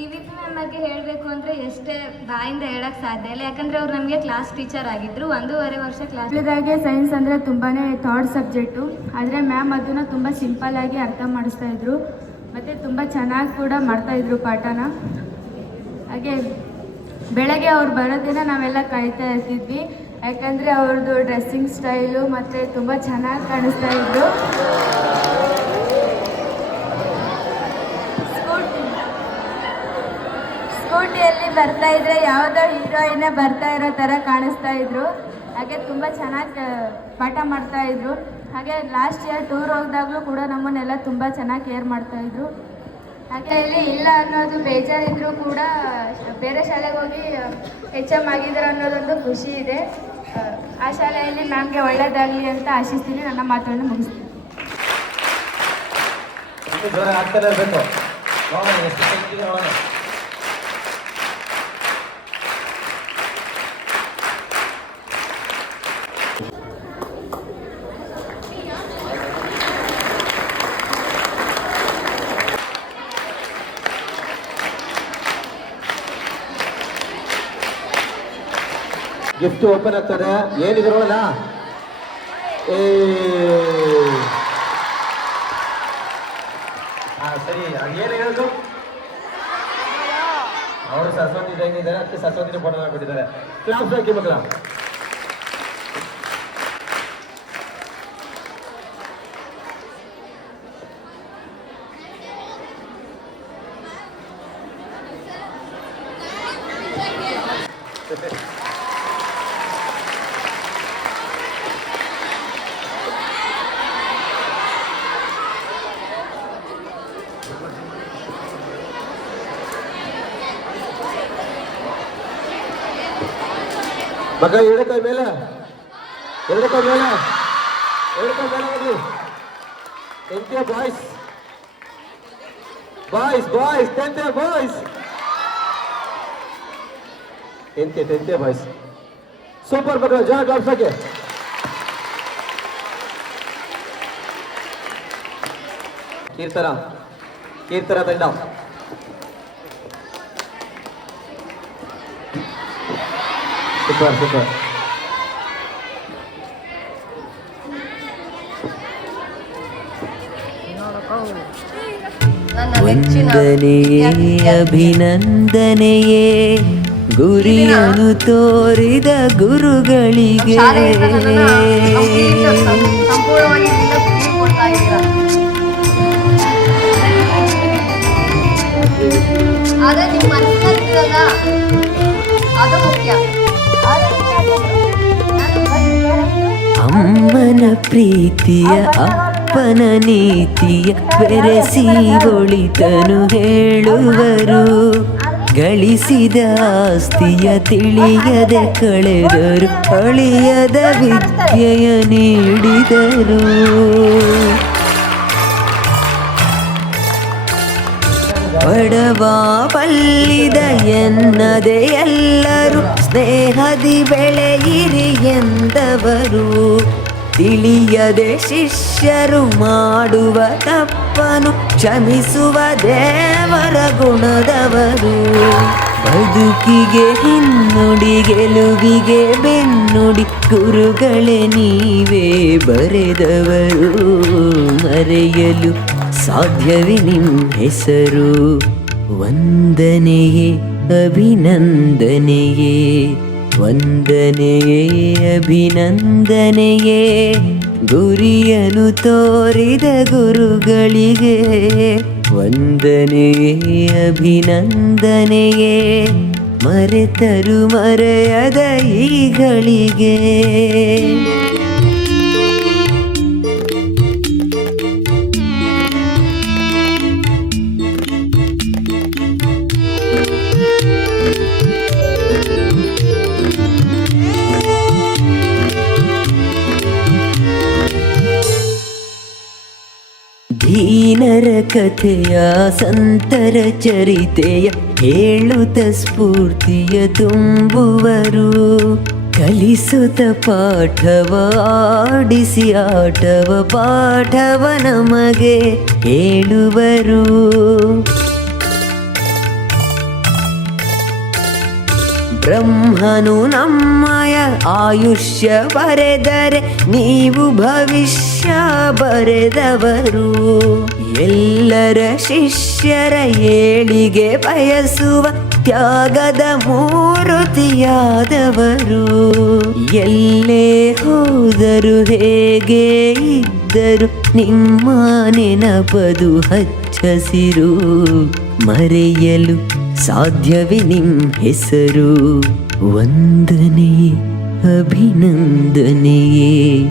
TVP ma'am ಬಗ್ಗೆ ಹೇಳಬೇಕು ಅಂದರೆ ಎಷ್ಟೇ ಬಾಯಿಂದ ಹೇಳಕ್ಕೆ ಸಾಧ್ಯ ಇಲ್ಲ. ಯಾಕಂದರೆ ಅವ್ರು ನಮಗೆ ಕ್ಲಾಸ್ ಟೀಚರ್ ಆಗಿದ್ದರು. 1.5 ವರ್ಷ ಕ್ಲಾಸ್. ಇದಾಗೆ ಸೈನ್ಸ್ ಅಂದರೆ ತುಂಬಾ ಥಾರ್ಡ್ ಸಬ್ಜೆಕ್ಟು. ಆದರೆ ಮ್ಯಾಮ್ ಅದನ್ನು ತುಂಬ ಸಿಂಪಲ್ಲಾಗಿ ಅರ್ಥ ಮಾಡಿಸ್ತಾಯಿದ್ರು ಮತ್ತು ತುಂಬ ಚೆನ್ನಾಗಿ ಕೂಡ ಮಾಡ್ತಾಯಿದ್ರು ಪಾಠನ. ಹಾಗೆ ಬೆಳಗ್ಗೆ ಅವ್ರು ಬರೋದಿನ ನಾವೆಲ್ಲ ಕಾಯ್ತಾ ಇರ್ತಿದ್ವಿ. ಯಾಕಂದರೆ ಅವ್ರದ್ದು ಡ್ರೆಸ್ಸಿಂಗ್ ಸ್ಟೈಲು ಮತ್ತು ತುಂಬ ಚೆನ್ನಾಗಿ ಕಾಣಿಸ್ತಾ ಇದ್ರು. ಸ್ಕೂಟಿಯಲ್ಲಿ ಬರ್ತಾ ಇದ್ರೆ ಯಾವುದೋ ಹೀರೋಯಿನೇ ಬರ್ತಾ ಇರೋ ಥರ ಕಾಣಿಸ್ತಾ ಇದ್ರು. ಹಾಗೆ ತುಂಬ ಚೆನ್ನಾಗಿ ಪಾಠ ಮಾಡ್ತಾಯಿದ್ರು. ಹಾಗೆ ಲಾಸ್ಟ್ ಇಯರ್ ಟೂರ್ ಹೋಗಿದಾಗಲೂ ಕೂಡ ನಮ್ಮನ್ನೆಲ್ಲ ತುಂಬ ಚೆನ್ನಾಗಿ ಕೇರ್ ಮಾಡ್ತಾಯಿದ್ರು. ಹಾಗೆ ಇಲ್ಲಿ ಇಲ್ಲ ಅನ್ನೋದು ಬೇಜಾರಿದ್ರೂ ಕೂಡ ಬೇರೆ ಶಾಲೆಗೆ ಹೋಗಿ HM ಆಗಿದ್ದಾರೆ ಅನ್ನೋದೊಂದು ಖುಷಿ ಇದೆ. ಆ ಶಾಲೆಯಲ್ಲಿ ಮ್ಯಾಮ್ಗೆ ಒಳ್ಳೆಯದಾಗಲಿ ಅಂತ ಆಶಿಸ್ತೀನಿ. ನನ್ನ ಮಾತನ್ನು ಮುಗಿಸ್ತೀನಿ. ಗಿಫ್ಟ್ ಓಪನ್ ಆಗ್ತದೆ. ಏನಿದ್ರಲ್ಲ ಸರಿ, ಏನು ಹೇಳೋದು? ಅವರು ಸರಸ್ವತಿ ಇದ್ದಾರೆ, ಅದಕ್ಕೆ ಸರಸ್ವತಿನ ಫೋಟೋ ಕೊಟ್ಟಿದ್ದಾರೆ. ಕ್ಲಾಸ್ ಹಾಕಿ ಮಕ್ಕಳ. ಮಗ ಎರಡು ಕೈ ಮೇಲೆ ಹೋಗ್ಲಿ. ಎಂತೆ ಬಾಯ್ಸ್ ಟೆಂತೆ ಬಾಯ್ಸ್, ಟೆಂತೆ ಬಾಯ್ಸ್. ಸೂಪರ್ ಮಕ್ಕಳು, ಜನ ಕ್ಲಾಪ್ಸಕ್ಕೆ. ಕೀರ್ತನ ತಂಡ ಸೂಪರ್. ವಂದನೆಯೇ ಅಭಿನಂದನೆಯೇ ಗುರಿಯನ್ನು ತೋರಿದ ಗುರುಗಳಿಗೆ. ಅಮ್ಮನ ಪ್ರೀತಿಯ ಅಪ್ಪನ ನೀತಿಯ ಬೆರೆಸಿ ಒಳಿತನು ಹೇಳುವರು. ಗಳಿಸಿದ ಆಸ್ತಿಯ ತಿಳಿಯದೆ ಕಳೆದರು, ಅಳಿಯದ ವಿದ್ಯೆಯ ನೀಡಿದರು. ಬಡವ ಬಲ್ಲಿದ ಎನ್ನದೆ ಎಲ್ಲರೂ ಸ್ನೇಹದಿ ಬೆಳೆಯಿರಿ ಎಂದವರು. ತಿಳಿಯದೆ ಶಿಷ್ಯರು ಮಾಡುವ ತಪ್ಪನು ಕ್ಷಮಿಸುವ ದೇವರ ಗುಣದವರು. ಬದುಕಿಗೆ ಹಿನ್ನುಡಿ ಗೆಲುವಿಗೆ ಬೆನ್ನುಡಿ ಗುರುಗಳೇ ನೀವೇ ಬರೆದವರು. ಮರೆಯಲು ಸಾಧ್ಯವೇ ನಿಮ್ಮ ಹೆಸರು. ವಂದನೆಯೇ ಅಭಿನಂದನೆಯೇ, ವಂದನೆಯೇ ಅಭಿನಂದನೆಯೇ ಗುರಿಯನ್ನು ತೋರಿದ ಗುರುಗಳಿಗೆ. ವಂದನೆಯೇ ಅಭಿನಂದನೆಯೇ ಮರೆತರು ಮರೆಯದ ಈಗಳಿಗೆ. ದೀನರ ಕಥೆಯ ಸಂತರ ಚರಿತೆಯ ಹೇಳುತ್ತ ಸ್ಫೂರ್ತಿಯ ತುಂಬುವರು. ಕಲಿಸುತ್ತ ಪಾಠವ ಆಡಿಸಿ ಆಟವ ಪಾಠವ ನಮಗೆ ಹೇಳುವರು. ಬ್ರಹ್ಮನು ನಮ್ಮಯ ಆಯುಷ್ಯ ಬರೆದರೆ ನೀವು ಭವಿಷ್ಯ ಬರೆದವರು. ಎಲ್ಲರ ಶಿಷ್ಯರ ಏಳಿಗೆ ಬಯಸುವ ತ್ಯಾಗದ ಮೂರ್ತಿಯಾದವರು. ಎಲ್ಲೇ ಹೋದರು ಹೇಗೆ ಇದ್ದರು ನಿಮ್ಮ ನೆನಪದು ಹಚ್ಚಸಿರು. ಮರೆಯಲು ಸಾಧ್ಯವೇ ನಿಮ್ ಹೆಸರು. ವಂದನೆ ಅಭಿನಂದನೆಯೇ.